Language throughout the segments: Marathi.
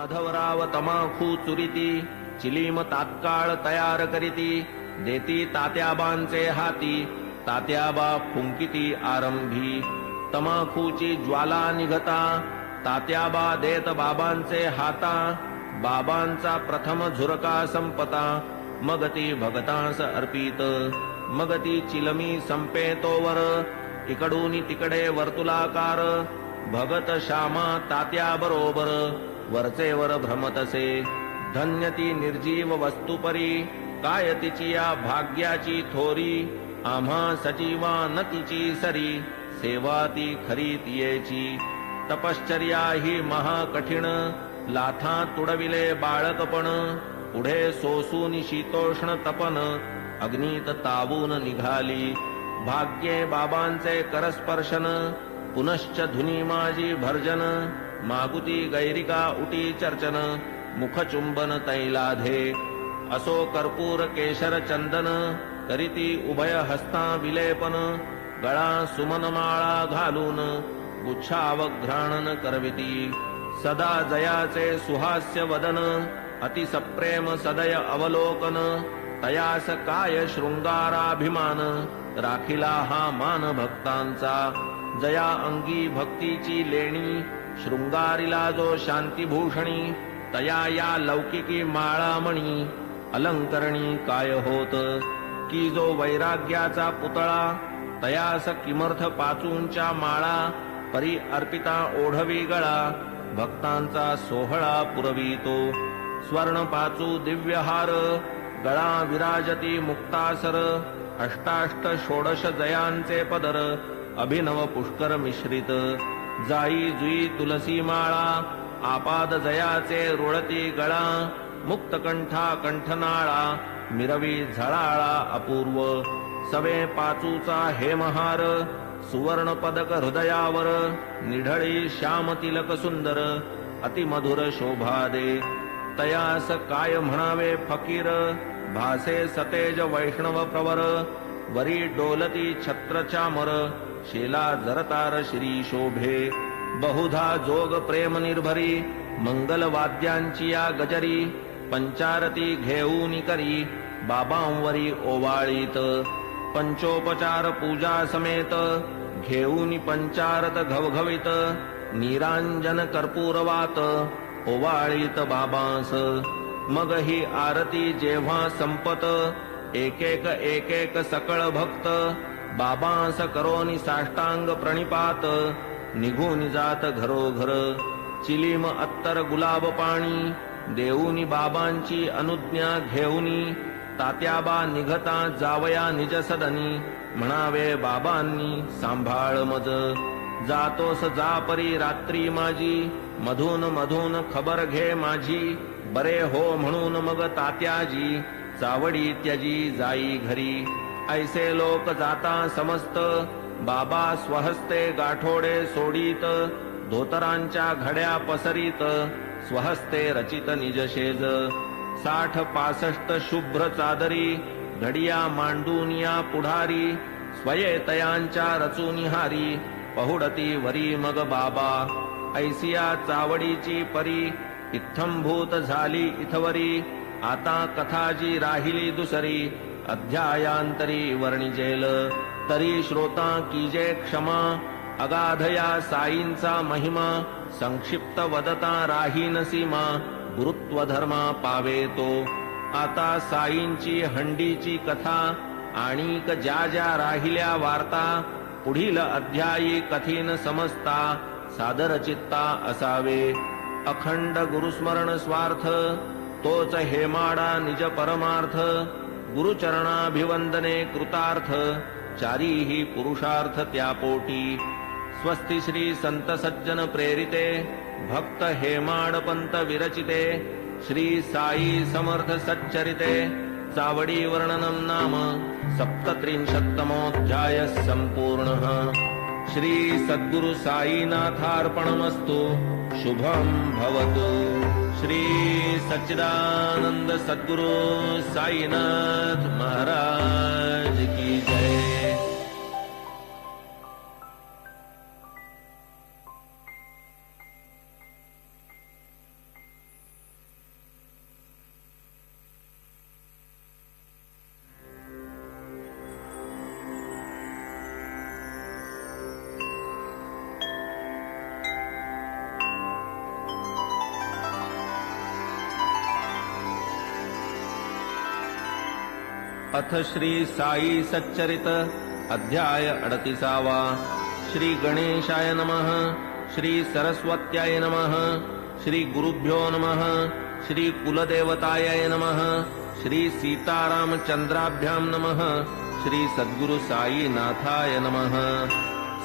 माधवराव तमाखू चुरिती चिलीम तात्काळ तयार करीती देती तात्याबांचे हाती तात्याबा फुंकिती आरंभी तमाखूची ज्वाला निघता तात्याबा देत बाबांचे हाता बाबांचा प्रथम झुरका संपता मग ती भगतांस अर्पित मग ती चिलमी संपे तोवर इकडून तिकडे वर्तुलाकार भगत श्यामा तात्या बरोबर वरचे वर भ्रमतसे धन्य ती निर्जीव वस्तुपरी काय तिची या भाग्याची थोरी आम्हा सजीवा न तिची सरी सेवा ती खरी तियेची तपश्चर्या ही महाकठीण लाथा तुडविले बाळकपण पुढे सोसून शीतोष्ण तपन अग्नीत तावून निघाली भाग्ये बाबांचे करस्पर्शन पुनश्च धुनी माझी भर्जन मागुती गैरिका उटी चर्चन मुखचुंबन तैलाधे असो कर्पूर केशर चंदन करीती उभय हस्ता विलेपन गळा सुमनमाळा घालून गुच्छावघ्राणन करविती सदा जयाचे सुहास्य वदन अतिसप्रेम सदय अवलोकन तयास काय शृंगाराभिमान राखिला हा मान भक्तांचा जया अंगी भक्तीची लेणी शृंगारिला जो शांतीभूषणी तया या लौकिकी माळामणी अलंकरणी काय होत की जो वैराग्याचा पुतळा तयास किमर्थ पाचूंच्या माळा परी अर्पिता ओढवी गळा भक्तांचा सोहळा पुरवितो स्वर्ण पाचू दिव्यहार गळा विराजती मुक्तासर अष्टाष्ट षोडश जयांचे पदर अभिनव पुष्कर मिश्रित जाई जुई तुलसी माळा आपाद जयाचे रुळती गळा मुक्तकंठा कंठनाळा मिरवी झळाळा अपूर्व सवे पाचूचा हेमहार सुवर्ण पदक हृदयावर निढळी श्याम तिलक सुंदर अतिमधुर शोभा दे तयास काय म्हणावे फकीर भासे सतेज वैष्णव प्रवर वरी डोलती छत्र चामर शेला जरतार श्री शोभे बहुधा जोग प्रेम निर्भरी मंगल वाद्यांची या गजरी पंचारती घेऊन करी बाबांवरी ओवाळीत पंचोपचार पूजा समेत घेऊन पंचारत घवघवीत निरांजन कर्पूरवात ओवाळीत बाबांस मग ही आरती जेव्हा संपत एक एक सकळ भक्त बाबांस करोनी साष्टांग प्रणिपात निघून जात घरोघर चिलीम अत्तर गुलाब पाणी देऊनी बाबांची अनुज्ञा घेऊनी तात्याबा निघता जावया निज सदनी म्हणावे बाबांनी सांभाळ मज जातोस जा परी रात्री माझी मधून मधून खबर घे माझी बरे हो म्हणून मग तात्याजी चावडी त्यजी जाई घरी ऐसे लोक जाता समस्त बाबा स्वहस्ते गाठोडे सोडीत धोतरांच्या घड्या पसरीत स्वहस्ते रचित निजशेज 60-65 शुभ्र चादरी घडिया मांडूनिया पुढारी स्वये तयांच्या रचुनिहारी पहुडती वरी मग बाबा ऐसिया चावडीची परी इत्थंभूत झाली इथवरी आता कथाजी राहिली दुसरी अध्यायांतरी वर्णिजेल तरी श्रोता कीजे क्षमा अगाधया साईंचा महिमा संक्षिप्त वदता राहीन सीमा गुरुत्व धर्मा पावे तो आता साईंची हंडीची कथा आणिक ज्या ज्या राहिल्या वार्ता पुढील अध्यायी कथीन समजता सादर चित्ता असावे अखंड गुरुस्मरण स्वार्थ तोच हेमाडा निज परमार्थ गुरुचरणाभिवंदने कृतार्थ चारीही पुरुषार्थ त्यापोटी स्वस्ति श्री संत सज्जन प्रेरिते भक्त हेमाडपंत विरचिते श्री साई समर्थ सच्चरिते चावडी वर्णनम नाम 37तमोऽध्याय संपूर्णः श्री सद्गुरु साईनाथार्पणमस्तु शुभं भवतु श्री सच्चिदानंद सद्गुरु साईनाथ महाराज की जय। अथ श्री साई सच्चरित अध्याय 38। श्री गणेशाय नमः। श्री सरस्वत्याय नमः। श्री गुरुभ्यो नमः। श्री कुलदेवताय नमः। श्री सीतारामचंद्राभ्यां नमः। श्री सद्गुरु साई नाथाय नमः।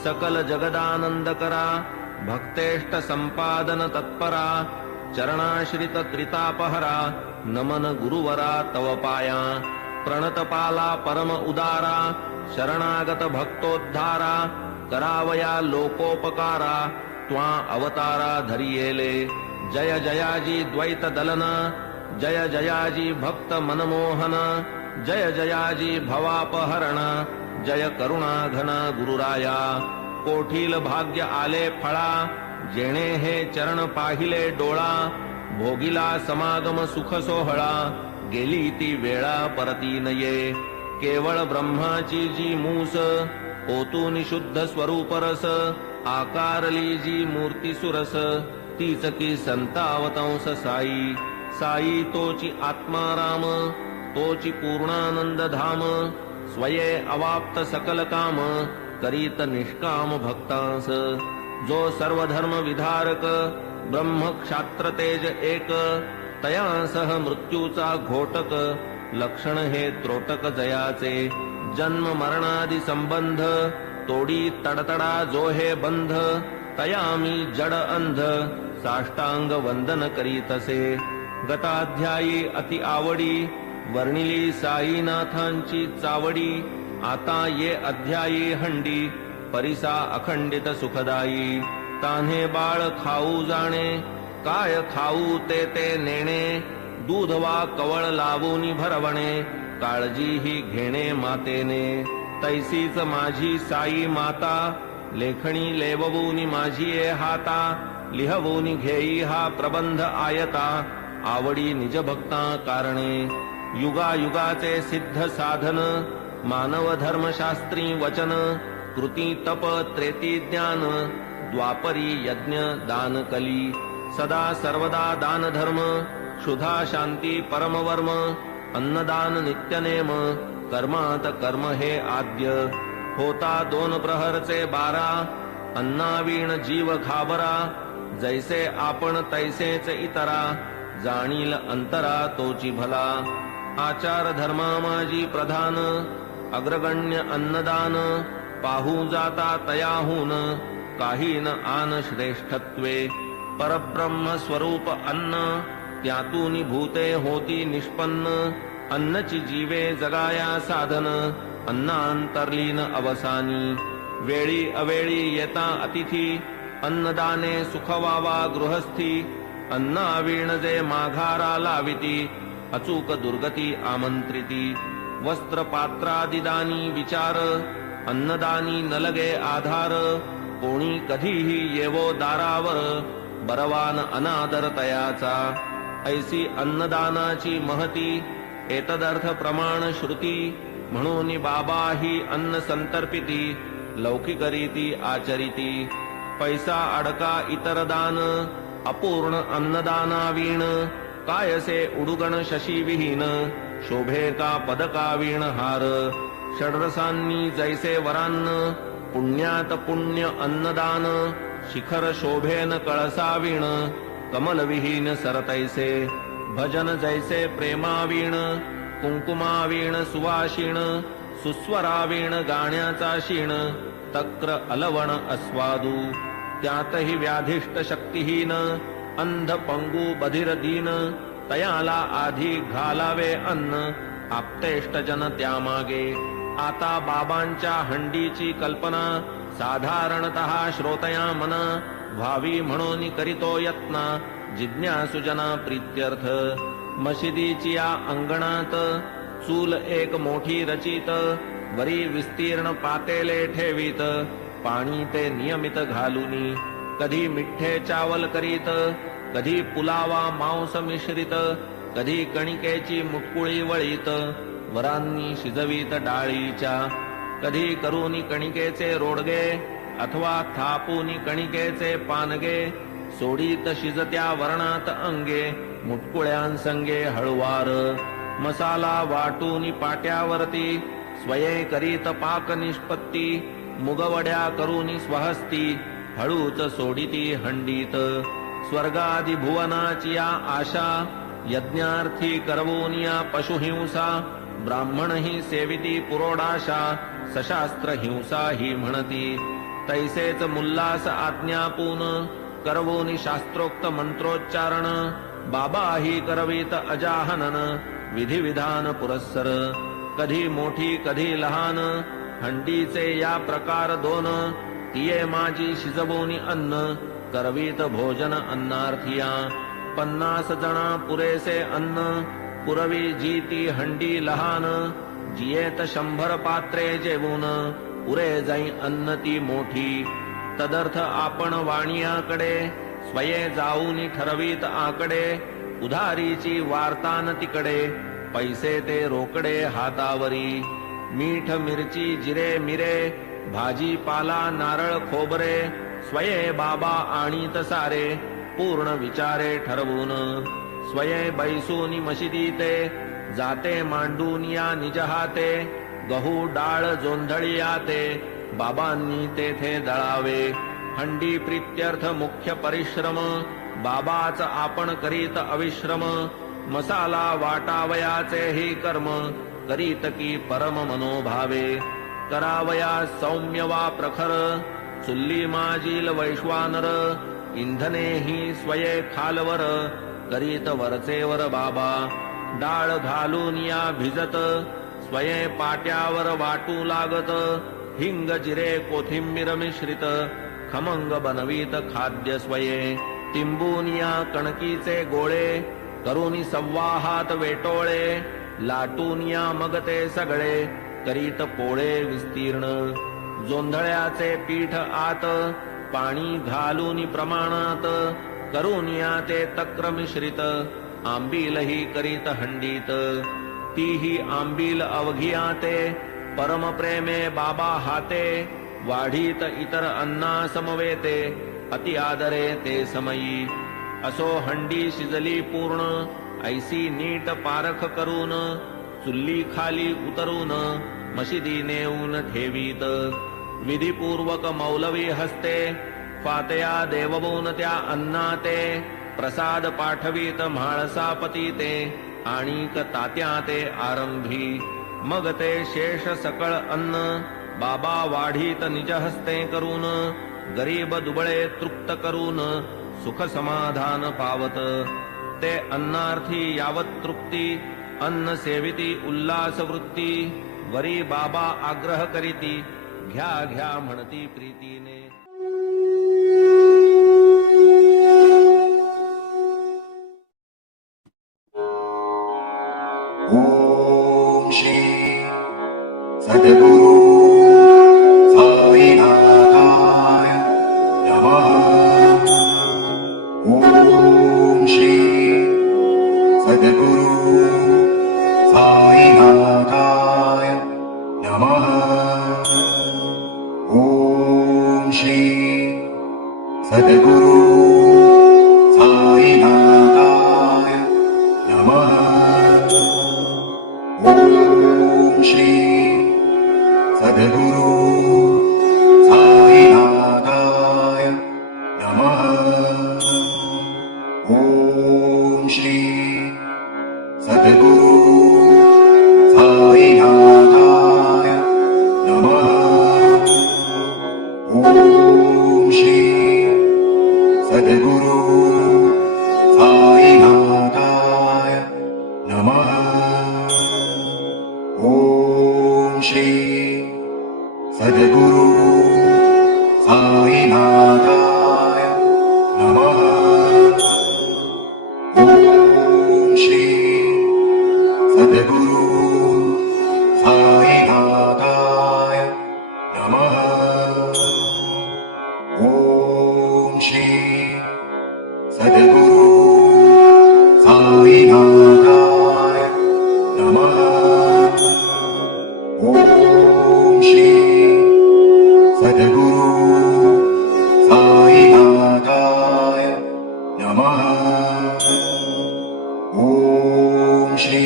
सकल जगदानंदकरा भक्तेष्ट संपादन तत्परा चरणाश्रित त्रितापहरा नमन गुरुवरा तव पाया प्रणतपाला परम उदारा शरणागत भक्तोद्धारा करावया लोकोपकारा त्वा अवतारा धरियेले जय जयाजी द्वैत दलन जय जयाजी भक्त मनमोहन जय जयाजी भवापहरण जय करुणा घन गुरुराया कोठील भाग्य आले फळा जेणे हे चरण पाहिले डोळा भोगिला समागम सुख सोहळा गेली ती वेळा परती नये केवळ ब्रह्माची जी मूस ओतून शुद्ध स्वरूप रस आकारली जी मूर्ती सुरस तीच की संतावतंस साई साई तोची आत्माराम तोची पूर्णानंद धाम स्वये अवाप्त सकल काम करीत निष्काम भक्तांस जो सर्वधर्म विधारक ब्रह्म क्षात्र तेज एक तयासह मृत्यूचा घोटक लक्षण हे त्रोटक जयाचे जन्म मरणादि संबंध तोडी तडतडा जो हे बंध तयामी जड अंध साष्टांग वंदन करीतसे गताध्यायी अति आवडी वर्णिली साईनाथांची चावडी आता ये अध्यायी हंडी परिसा अखंडित सुखदायी तान्हे बाळ खाऊ जाणे काय खाऊ ते ते नेणे दूध वा कवळ लावूनी भरवणे काळजी ही घेणे मातेने तैसीच माझी साई माता लेखणी लेववूनी माझी ए हाता लिहवूनी घेई हा प्रबंध आयता आवडी निज भक्ता कारणे युगायुगाचे सिद्ध साधन मानव धर्मशास्त्री वचन कृती तप त्रेती ज्ञान द्वापरी यज्ञ दान कली सदा सर्वदा दान धर्म क्षुधा शांती परमवर्म अन्नदान नित्यनेम कर्मात कर्म हे आद्य होता 2 प्रहरचे 12 अन्नावीण जीव घाबरा जैसे आपण तैसेच इतरा जाणील अंतरा तोची भला आचार धर्मा माझी प्रधान अग्रगण्य अन्नदान पाहू जाता तयाहून काही न आन श्रेष्ठत्वे परब्रह्म स्वरूप अन्न त्यातून भूते होती निष्पन्न अन्नची जीवे जगाया साधन अन्नांतर्लीन अवसानी वेळी अवेळी येता अतिथी अन्नदाने सुखवावा गृहस्थी अन्नावीण जे माघारा लाविती अचूक दुर्गती आमंत्रिती वस्त्र पात्रादिदानी विचार अन्नदानी नलगे आधार कोणी कधीही येवो दारावर बरवान अनादर तयाचा ऐसी अन्नदानाची महती एतदर्थ प्रमाण श्रुती म्हणून बाबा ही अन्न संतर्पिती लौकिकरीती आचरिती पैसा अडका इतर दान अपूर्ण अन्नदानावीण कायसे उडुगण शशी विहीन शोभे का पदका वीण हार षड्रसांनी जैसे वरान्न पुण्यात पुण्य अन्नदान शिखर शोभेन कळसावीण कमलविहीन सरतैसे भजन जैसे प्रेमावीण कुंकुमावीण सुवाशीण सुस्वरावीण गाण्याचा शीण तक्र अलवण अस्वादू त्यातही व्याधिष्ट शक्तिहीन अंध पंगू बधिर दीन तयाला आधी घालावे अन्न आप्तेष्ट जन त्यामागे आता बाबांच्या हंडीची कल्पना साधारणतः श्रोतया मन व्हावी म्हणून करीतो यत्न जिज्ञासुजना प्रीत्यर्थ मशिदीची या अंगणात चूल एक मोठी रचित वरी विस्तीर्ण पातेले ठेवीत पाणी ते नियमित घालूनी कधी मिठ्ठे चावल करीत कधी पुलावा मांस मिश्रित कधी कणिकेची मुटकुळी वळीत वरांनी शिजवीत डाळीच्या कधी करूनी कणिकेचे रोडगे अथवा थापूनी कणिकेचे पानगे सोडीत शिजत्या वर्णात अंगे मुटकुळ्यांसंगे हळुवार मसाला वाटून पाट्यावरती स्वये करीत पाक निष्पत्ती मुगवड्या करून स्वहस्ती हळूच सोडिती हंडीत स्वर्गादि भुवनाची या आशा यज्ञार्थी करवोनिया पशुहिंसा ब्राह्मण ही सेविती पुरोडाशा सशास्त्र हिंसा ही म्हणती तैसेच मुल्लास आज्ञापून करवोनी शास्त्रोक्त मंत्रोच्चारण बाबा ही करवीत अजाहनन विधिविधान पुरस्सर कधी मोठी कधी लहान हंडीचे या प्रकार दोन तिये माझी शिजवोनी अन्न करवीत भोजन अन्नार्थिया 50 जना पुरेसे अन्न पुरवी जी ती हंडी लहान जियेत 100 पात्रे जेवून पुरे जाई अन्न ती मोठी तदर्थ आपण वाणियाकडे स्वये जाऊनी ठरवीत आकडे उधारीची वार्तान तिकडे पैसे ते रोकडे हातावरी मीठ मिरची जिरे मिरे भाजी पाला नारळ खोबरे स्वये बाबा आणीत सारे पूर्ण विचारे ठरवून स्वये बैसूनी मशिदीते जाते मांडून या निज हाते गहू डाळ जोंधळियाते बाबांनी तेथे दळावे हंडी प्रीत्यर्थ मुख्य परिश्रम बाबाच आपण करीत अविश्रम मसाला वाटावयाचे ही कर्म करीत की परम मनोभावे करावया सौम्य वा प्रखर चुल्ली माजील वैश्वानर इंधने ही स्वये खालवर करीत वरचेवर बाबा डाळ घालून या भिजत स्वये पाट्यावर वाटू लागत हिंग जिरे कोथिंबीर मिश्रित खमंग बनवीत खाद्य स्वये तिंबून या कणकीचे गोळे करून सव्वाहात वेटोळे लाटून या मग ते सगळे करीत पोळे विस्तीर्ण जोंधळ्याचे पीठ आत पाणी घालून प्रमाणात करून या ते तक्र मिश्रित आंबीलही करीत हंडीत तीही आंबील अवघिया ते परम प्रेमे बाबा हाते वाढीत इतर अन्ना समवेते अति आदरे ते समयी असो हंडी शिजली पूर्ण ऐसी नीट पारख करून चुल्ली खाली उतरून मशिदी नेऊन ठेवीत विधिपूर्वक मौलवी हस्ते फातया देववून त्या अन्नाते प्रसाद पाठवीत म्हाळसापती ते आणिक तात्या ते आरंभी मग ते शेष सकळ अन्न बाबा वाढीत निज हस्ते करून गरीब दुबळे तृप्त करून सुख समाधान पावत ते अन्नार्थी यावत तृप्ती अन्न सेविती उल्लास वृत्ती वरी बाबा आग्रह करीती घ्या घ्या म्हणती प्रीतीने ओम श्री सद्गुरु साईनाथाय नमः ओम श्री सद्गुरु साईनाथाय नमः ओम श्री सद्गुरु साईनाथाय नमः ओम श्री सद्गुरु साईनाथाय नमः ओम श्री सद्गुरु साईनाथाय नमः ओम श्री सद्गुरु साईनाथाय नमः ओम श्री सद्गुरु साईनाथाय नमः ओम श्री सद्गुरु साईनाथाय नमः ओम श्री सद्गुरु साईनाथाय नमः ओम श्री सद्गुरु साईनाथाय नमः ओम श्री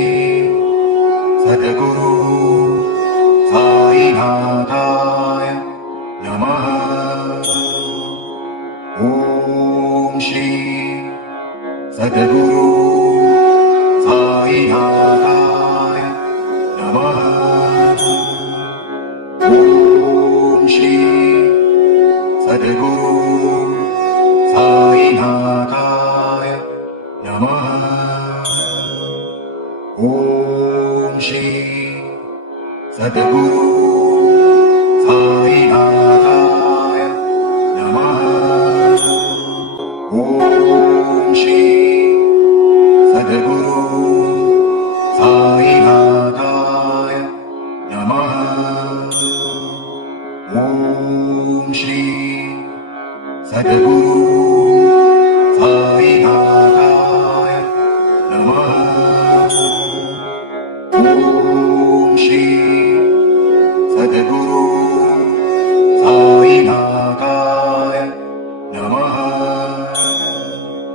सद्गुरु साईनाथाय नमः। ॐ श्री सद्गुरु साईनाथाय नमः। ॐ श्री सद्गुरु साईनाथाय नमः। ॐ श्री सद्गुरु साईनाथाय नमः। ॐ श्री सद्गुरु साईनाथाय नमः। ॐ श्री सद्गुरु साईनाथाय नमः। ॐ श्री सद्गुरु साईनाथाय